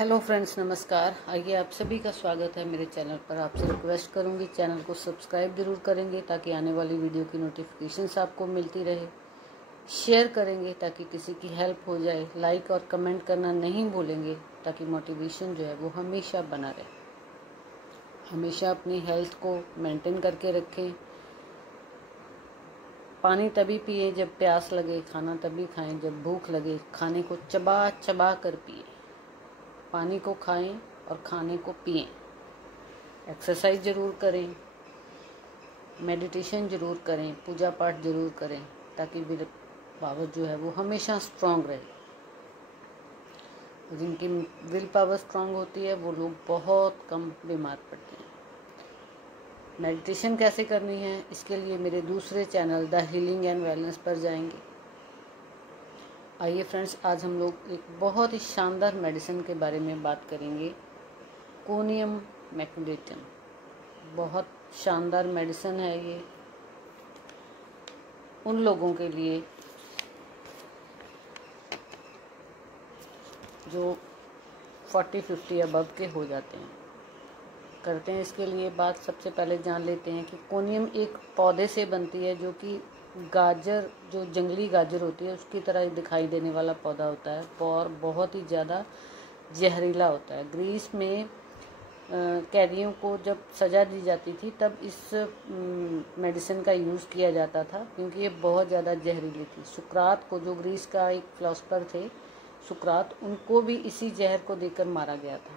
Hello friends, नमस्कार। आइए, आप सभी का स्वागत है मेरे चैनल पर। आपसे रिक्वेस्ट करूंगी चैनल को सब्सक्राइब जरूर करेंगे ताकि आने वाली वीडियो की नोटिफिकेशंस आपको मिलती रहे। शेयर करेंगे ताकि किसी की हेल्प हो जाए। लाइक और कमेंट करना नहीं भूलेंगे ताकि मोटिवेशन जो है वो हमेशा बना रहे। हमेशा अपनी हेल्थ को मेंटेन करके रखें। पानी तभी पिए जब प्यास लगे, खाना तभी खाएं जब भूख लगे। खाने को चबा चबा कर पिए, पानी को खाएं और खाने को पिएं। एक्सरसाइज ज़रूर करें, मेडिटेशन ज़रूर करें, पूजा पाठ ज़रूर करें ताकि विल पावर जो है वो हमेशा स्ट्रांग रहे। जिनकी विल पावर स्ट्रांग होती है वो लोग बहुत कम बीमार पड़ते हैं। मेडिटेशन कैसे करनी है, इसके लिए मेरे दूसरे channel the healing and wellness पर जाएंगे। आइए फ्रेंड्स, आज हम लोग एक बहुत ही शानदार मेडिसिन के बारे में बात करेंगे, कोनियम मैकुलेटम। बहुत शानदार मेडिसिन है ये उन लोगों के लिए जो 40-50 अबव के हो जाते हैं। करते हैं इसके लिए बात, सबसे पहले जान लेते हैं कि कोनियम एक पौधे से बनती है जो कि गाजर, जो जंगली गाजर होती है उसकी तरह दिखाई देने वाला पौधा होता है और बहुत ही ज़्यादा जहरीला होता है। ग्रीस में कैदियों को जब सज़ा दी जाती थी तब इस मेडिसिन का यूज़ किया जाता था क्योंकि ये बहुत ज़्यादा जहरीली थी। सुकरात को, जो ग्रीस का एक फिलोसफर थे सुकरात, उनको भी इसी जहर को देकर मारा गया था।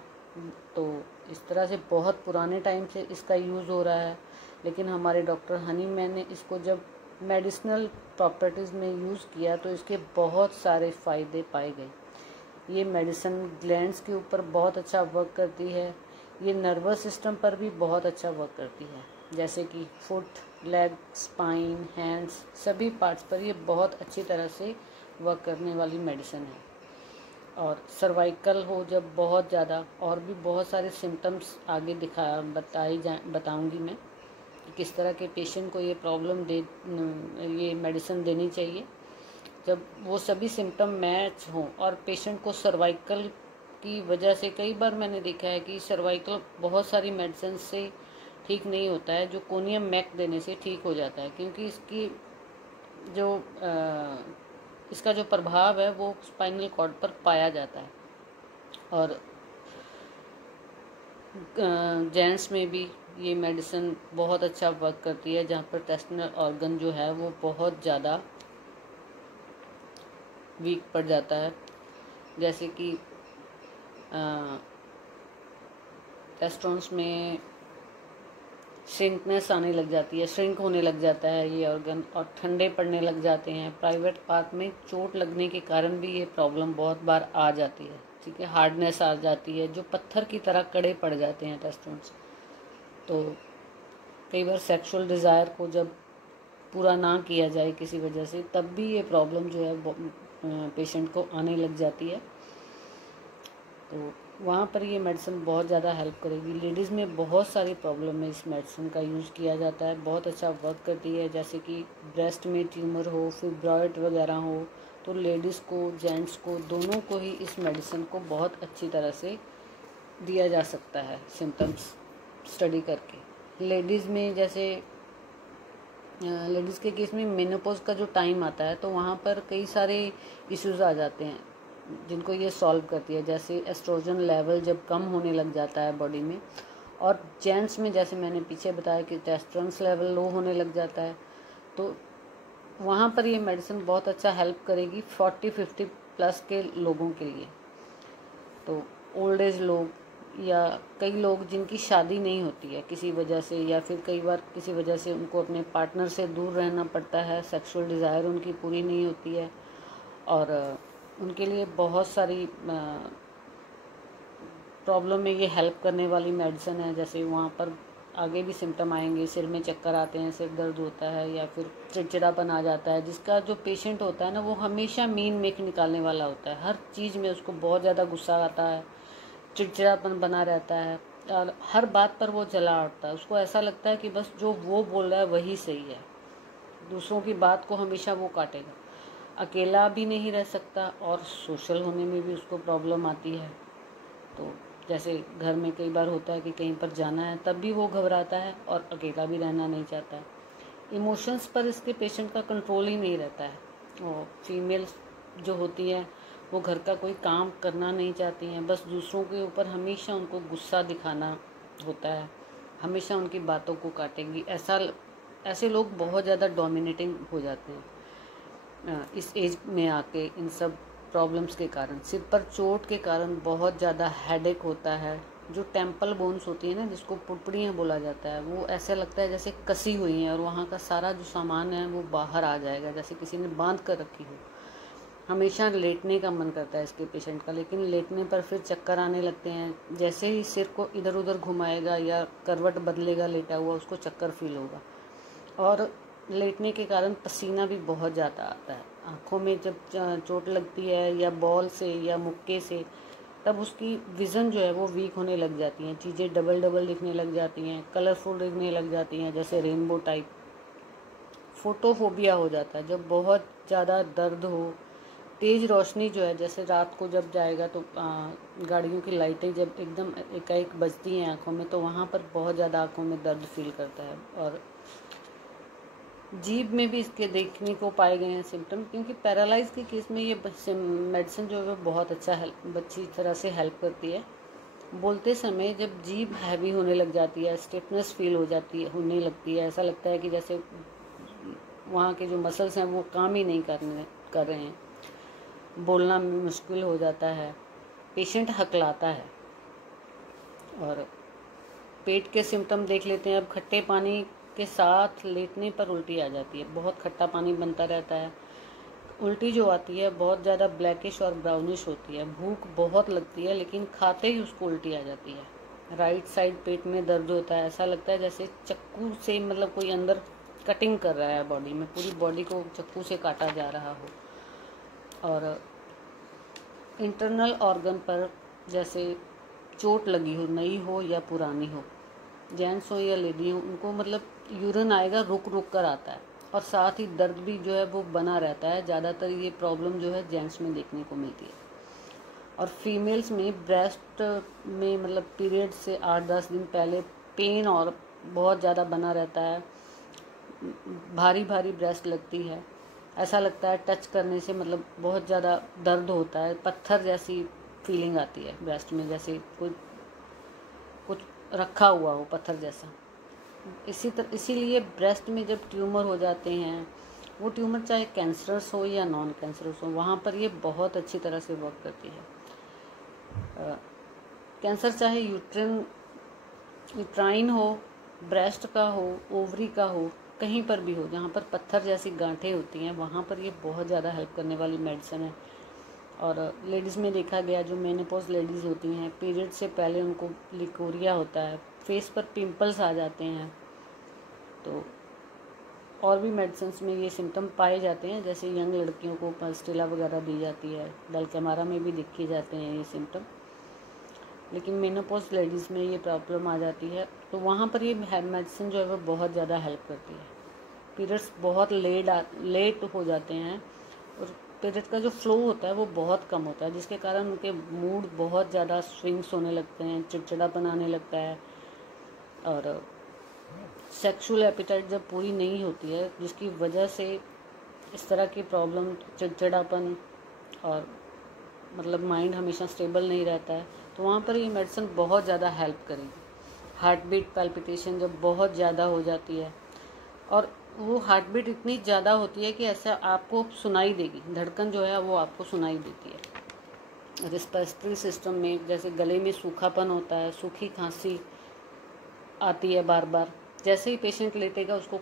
तो इस तरह से बहुत पुराने टाइम से इसका यूज़ हो रहा है। लेकिन हमारे डॉक्टर हनीमैन ने इसको जब मेडिसिनल प्रॉपर्टीज़ में यूज़ किया तो इसके बहुत सारे फ़ायदे पाए गए। ये मेडिसिन ग्लैंड्स के ऊपर बहुत अच्छा वर्क करती है। ये नर्वस सिस्टम पर भी बहुत अच्छा वर्क करती है, जैसे कि फुट, लेग, स्पाइन, हैंड्स, सभी पार्ट्स पर ये बहुत अच्छी तरह से वर्क करने वाली मेडिसिन है। और सर्वाइकल हो जब बहुत ज़्यादा, और भी बहुत सारे सिम्टम्स आगे बताऊंगी मैं कि किस तरह के पेशेंट को ये प्रॉब्लम ये मेडिसिन देनी चाहिए। जब वो सभी सिम्टम मैच हों और पेशेंट को सर्वाइकल की वजह से, कई बार मैंने देखा है कि सर्वाइकल बहुत सारी मेडिसिन से ठीक नहीं होता है, जो कोनियम मैक देने से ठीक हो जाता है क्योंकि इसका जो प्रभाव है वो स्पाइनल कॉर्ड पर पाया जाता है। और जेंट्स में भी ये मेडिसिन बहुत अच्छा वर्क करती है जहाँ पर टेस्टिनल ऑर्गन जो है वो बहुत ज़्यादा वीक पड़ जाता है, जैसे कि टेस्टोन्स में श्रिंकनेस आने लग जाती है, श्रिंक होने लग जाता है ये ऑर्गन, और ठंडे पड़ने लग जाते हैं। प्राइवेट पार्ट में चोट लगने के कारण भी ये प्रॉब्लम बहुत बार आ जाती है। ठीक है, हार्डनेस आ जाती है, जो पत्थर की तरह कड़े पड़ जाते हैं टेस्टोन्स। तो कई बार सेक्सुअल डिज़ायर को जब पूरा ना किया जाए किसी वजह से, तब भी ये प्रॉब्लम जो है पेशेंट को आने लग जाती है। तो वहाँ पर ये मेडिसिन बहुत ज़्यादा हेल्प करेगी। लेडीज़ में बहुत सारी प्रॉब्लम में इस मेडिसिन का यूज़ किया जाता है, बहुत अच्छा वर्क करती है। जैसे कि ब्रेस्ट में ट्यूमर हो, फिब्रॉइड वगैरह हो, तो लेडीज़ को, जेंट्स को, दोनों को ही इस मेडिसिन को बहुत अच्छी तरह से दिया जा सकता है सिम्टम्स स्टडी करके। लेडीज़ में, जैसे लेडीज़ के केस में मेनोपॉज का जो टाइम आता है तो वहाँ पर कई सारे इश्यूज आ जाते हैं जिनको ये सॉल्व करती है। जैसे एस्ट्रोजन लेवल जब कम होने लग जाता है बॉडी में, और जेंट्स में जैसे मैंने पीछे बताया कि टेस्टोस्टेरोन लेवल लो होने लग जाता है, तो वहाँ पर ये मेडिसिन बहुत अच्छा हेल्प करेगी 40-50 प्लस के लोगों के लिए। तो ओल्ड एज लोग, या कई लोग जिनकी शादी नहीं होती है किसी वजह से, या फिर कई बार किसी वजह से उनको अपने पार्टनर से दूर रहना पड़ता है, सेक्सुअल डिज़ायर उनकी पूरी नहीं होती है, और उनके लिए बहुत सारी प्रॉब्लम में ये हेल्प करने वाली मेडिसिन है। जैसे वहाँ पर आगे भी सिम्टम आएंगे, सिर में चक्कर आते हैं, सिर दर्द होता है, या फिर चिड़चिड़ापन आ जाता है, जिसका जो पेशेंट होता है ना वो हमेशा मीन मेक निकालने वाला होता है। हर चीज़ में उसको बहुत ज़्यादा गुस्सा आता है, चिड़चिड़ापन बना रहता है, और हर बात पर वो जला उठता है। उसको ऐसा लगता है कि बस जो वो बोल रहा है वही सही है, दूसरों की बात को हमेशा वो काटेगा। अकेला भी नहीं रह सकता और सोशल होने में भी उसको प्रॉब्लम आती है। तो जैसे घर में कई बार होता है कि कहीं पर जाना है, तब भी वो घबराता है और अकेला भी रहना नहीं चाहता है। इमोशंस पर इसके पेशेंट का कंट्रोल ही नहीं रहता है। और फीमेल्स जो होती हैं वो घर का कोई काम करना नहीं चाहती हैं, बस दूसरों के ऊपर हमेशा उनको गुस्सा दिखाना होता है, हमेशा उनकी बातों को काटेंगी। ऐसे लोग बहुत ज़्यादा डोमिनेटिंग हो जाते हैं इस एज में आके, इन सब प्रॉब्लम्स के कारण। सिर पर चोट के कारण बहुत ज़्यादा हेडेक होता है। जो टेम्पल बोन्स होती है ना, जिसको पुड़पुड़ियाँ बोला जाता है, वो ऐसे लगता है जैसे कसी हुई हैं और वहाँ का सारा जो सामान है वो बाहर आ जाएगा, जैसे किसी ने बांध कर रखी हो। हमेशा लेटने का मन करता है इसके पेशेंट का, लेकिन लेटने पर फिर चक्कर आने लगते हैं। जैसे ही सिर को इधर उधर घुमाएगा या करवट बदलेगा लेटा हुआ, उसको चक्कर फील होगा। और लेटने के कारण पसीना भी बहुत ज़्यादा आता है। आँखों में जब चोट लगती है या बॉल से या मुक्के से, तब उसकी विज़न जो है वो वीक होने लग जाती हैं, चीज़ें डबल डबल दिखने लग जाती हैं, कलरफुल दिखने लग जाती हैं, जैसे रेनबो टाइप। फोटोफोबिया हो जाता है जब बहुत ज़्यादा दर्द हो। तेज़ रोशनी जो है, जैसे रात को जब जाएगा तो गाड़ियों की लाइटें जब एकदम एकाएक बजती हैं आँखों में, तो वहाँ पर बहुत ज़्यादा आँखों में दर्द फील करता है। और जीभ में भी इसके देखने को पाए गए हैं सिम्टम, क्योंकि पैरालाइज के केस में ये मेडिसिन जो है वो बहुत अच्छी तरह से हेल्प करती है। बोलते समय जब जीभ हैवी होने लग जाती है, स्टिफनेस फील होने लगती है, ऐसा लगता है कि जैसे वहाँ के जो मसल्स हैं वो काम ही नहीं कर रहे हैं, बोलना मुश्किल हो जाता है, पेशेंट हकलाता है। और पेट के सिम्टम देख लेते हैं अब। खट्टे पानी के साथ लेटने पर उल्टी आ जाती है, बहुत खट्टा पानी बनता रहता है। उल्टी जो आती है बहुत ज़्यादा ब्लैकिश और ब्राउनिश होती है। भूख बहुत लगती है, लेकिन खाते ही उसको उल्टी आ जाती है। राइट साइड पेट में दर्द होता है, ऐसा लगता है जैसे चक्कू से मतलब कोई अंदर कटिंग कर रहा है बॉडी में, पूरी बॉडी को चक्कू से काटा जा रहा हो। और इंटरनल ऑर्गन पर जैसे चोट लगी हो, नई हो या पुरानी हो, जेंट्स हो या लेडी हो, उनको मतलब यूरिन आएगा रुक रुक कर आता है, और साथ ही दर्द भी जो है वो बना रहता है। ज़्यादातर ये प्रॉब्लम जो है जेंट्स में देखने को मिलती है। और फीमेल्स में ब्रेस्ट में मतलब पीरियड से 8-10 दिन पहले पेन और बहुत ज़्यादा बना रहता है, भारी भारी ब्रेस्ट लगती है, ऐसा लगता है टच करने से मतलब बहुत ज़्यादा दर्द होता है, पत्थर जैसी फीलिंग आती है ब्रेस्ट में, जैसे कुछ रखा हुआ हो पत्थर जैसा। इसीलिए ब्रेस्ट में जब ट्यूमर हो जाते हैं, वो ट्यूमर चाहे कैंसरस हो या नॉन कैंसरस हो, वहाँ पर ये बहुत अच्छी तरह से वर्क करती है। कैंसर चाहे यूट्राइन हो, ब्रेस्ट का हो, ओवरी का हो, कहीं पर भी हो, जहाँ पर पत्थर जैसी गांठें होती हैं, वहाँ पर ये बहुत ज़्यादा हेल्प करने वाली मेडिसिन है। और लेडीज़ में देखा गया, जो मेनोपॉज लेडीज़ होती हैं, पीरियड से पहले उनको लिकोरिया होता है, फेस पर पिंपल्स आ जाते हैं, तो और भी मेडिसिन्स में ये सिम्टम पाए जाते हैं। जैसे यंग लड़कियों को पास्टिला वगैरह दी जाती है, डेल्केमारा में भी दिखे जाते हैं ये सिम्टम। लेकिन मेनोपॉज लेडीज़ में ये प्रॉब्लम आ जाती है, तो वहाँ पर ये मेडिसिन जो है वो बहुत ज़्यादा हेल्प करती है। पीरियड्स बहुत लेट हो जाते हैं, और पीरियड का जो फ्लो होता है वो बहुत कम होता है, जिसके कारण उनके मूड बहुत ज़्यादा स्विंग्स होने लगते हैं, चिड़चिड़ापन आने लगता है। और सेक्सुअल एपिटाइट जब पूरी नहीं होती है, जिसकी वजह से इस तरह की प्रॉब्लम, चिड़चिड़ापन और मतलब माइंड हमेशा स्टेबल नहीं रहता है, तो वहाँ पर ये मेडिसिन बहुत ज़्यादा हेल्प करेगी। हार्ट बीट पैल्पिटेशन जब बहुत ज़्यादा हो जाती है, और वो हार्ट बीट इतनी ज़्यादा होती है कि ऐसा आपको सुनाई देगी, धड़कन जो है वो आपको सुनाई देती है। रिस्पिरेटरी सिस्टम में जैसे गले में सूखापन होता है, सूखी खांसी आती है बार बार, जैसे ही पेशेंट लेटेगा उसको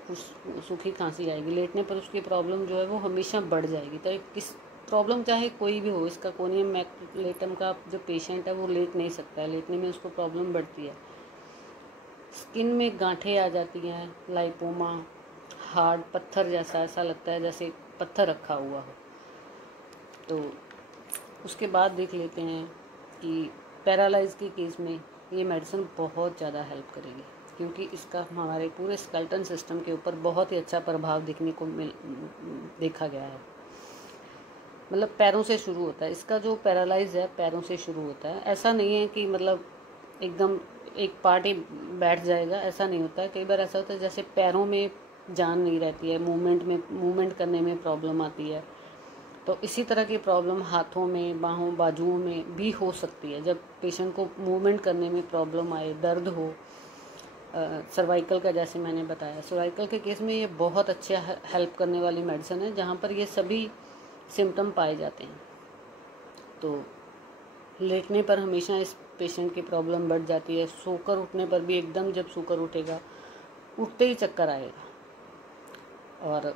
सूखी खांसी आएगी, लेटने पर उसकी प्रॉब्लम जो है वो हमेशा बढ़ जाएगी। तो किस प्रॉब्लम चाहे कोई भी हो, इसका कोनियम मैकुलेटम का जो पेशेंट है वो लेट नहीं सकता है, लेटने में उसको प्रॉब्लम बढ़ती है। स्किन में गांठें आ जाती हैं, लाइपोमा, हार्ड पत्थर जैसा, ऐसा लगता है जैसे पत्थर रखा हुआ हो। तो उसके बाद देख लेते हैं कि पैरालाइज के केस में ये मेडिसिन बहुत ज़्यादा हेल्प करेगी, क्योंकि इसका हमारे पूरे स्केलेटन सिस्टम के ऊपर बहुत ही अच्छा प्रभाव देखा गया है। मतलब पैरों से शुरू होता है। इसका जो पैरालाइज है पैरों से शुरू होता है। ऐसा नहीं है कि मतलब एकदम एक पार्ट ही बैठ जाएगा, ऐसा नहीं होता है। कई बार ऐसा होता है जैसे पैरों में जान नहीं रहती है, मूवमेंट करने में प्रॉब्लम आती है। तो इसी तरह की प्रॉब्लम हाथों में, बाहों, बाजुओं में भी हो सकती है। जब पेशेंट को मूवमेंट करने में प्रॉब्लम आए, दर्द हो, सर्वाइकल का जैसे मैंने बताया, सर्वाइकल के केस में ये बहुत अच्छा हेल्प करने वाली मेडिसिन है, जहाँ पर ये सभी सिम्टम पाए जाते हैं। तो लेटने पर हमेशा इस पेशेंट की प्रॉब्लम बढ़ जाती है। सोकर उठने पर भी एकदम जब सोकर उठेगा, उठते ही चक्कर आएगा। और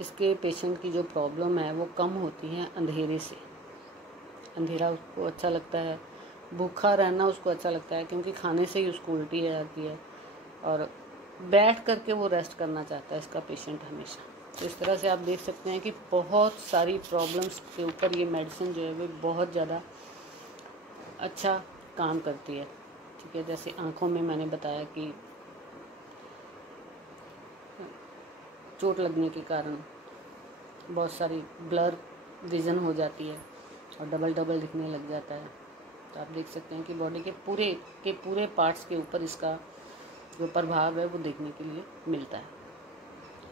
इसके पेशेंट की जो प्रॉब्लम है वो कम होती है अंधेरे से। अंधेरा उसको अच्छा लगता है, भूखा रहना उसको अच्छा लगता है, क्योंकि खाने से ही उसको उल्टी आ जाती है। और बैठ करके वो रेस्ट करना चाहता है इसका पेशेंट हमेशा। तो इस तरह से आप देख सकते हैं कि बहुत सारी प्रॉब्लम्स के ऊपर ये मेडिसिन जो है वो बहुत ज़्यादा अच्छा काम करती है। ठीक है, जैसे आँखों में मैंने बताया कि चोट लगने के कारण बहुत सारी ब्लर विज़न हो जाती है और डबल डबल दिखने लग जाता है। तो आप देख सकते हैं कि बॉडी के पूरे पार्ट्स के ऊपर इसका जो प्रभाव है वो देखने के लिए मिलता है।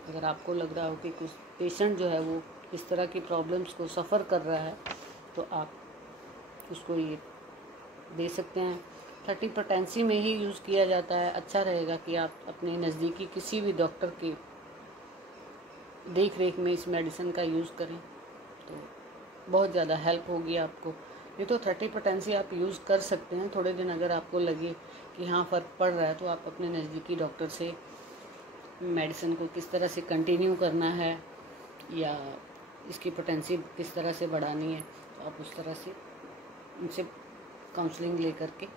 अगर आपको लग रहा हो कि कुछ पेशेंट जो है वो इस तरह की प्रॉब्लम्स को सफ़र कर रहा है, तो आप उसको ये दे सकते हैं। 30 पोटेंसी में ही यूज़ किया जाता है। अच्छा रहेगा कि आप अपने नज़दीकी किसी भी डॉक्टर की देख रेख में इस मेडिसिन का यूज़ करें, तो बहुत ज़्यादा हेल्प होगी आपको। ये तो 30 पोटेंसी आप यूज़ कर सकते हैं। थोड़े दिन अगर आपको लगे कि हाँ फ़र्क पड़ रहा है, तो आप अपने नज़दीकी डॉक्टर से मेडिसिन को किस तरह से कंटिन्यू करना है या इसकी पोटेंसी किस तरह से बढ़ानी है, तो आप उस तरह से उनसे काउंसलिंग ले करके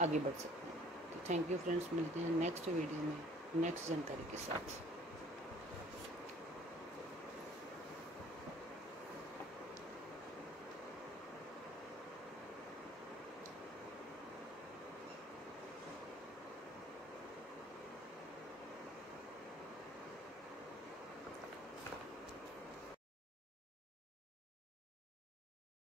आगे बढ़ सकते हैं। तो थैंक यू फ्रेंड्स, मिलते हैं नेक्स्ट वीडियो में नेक्स्ट जानकारी के साथ।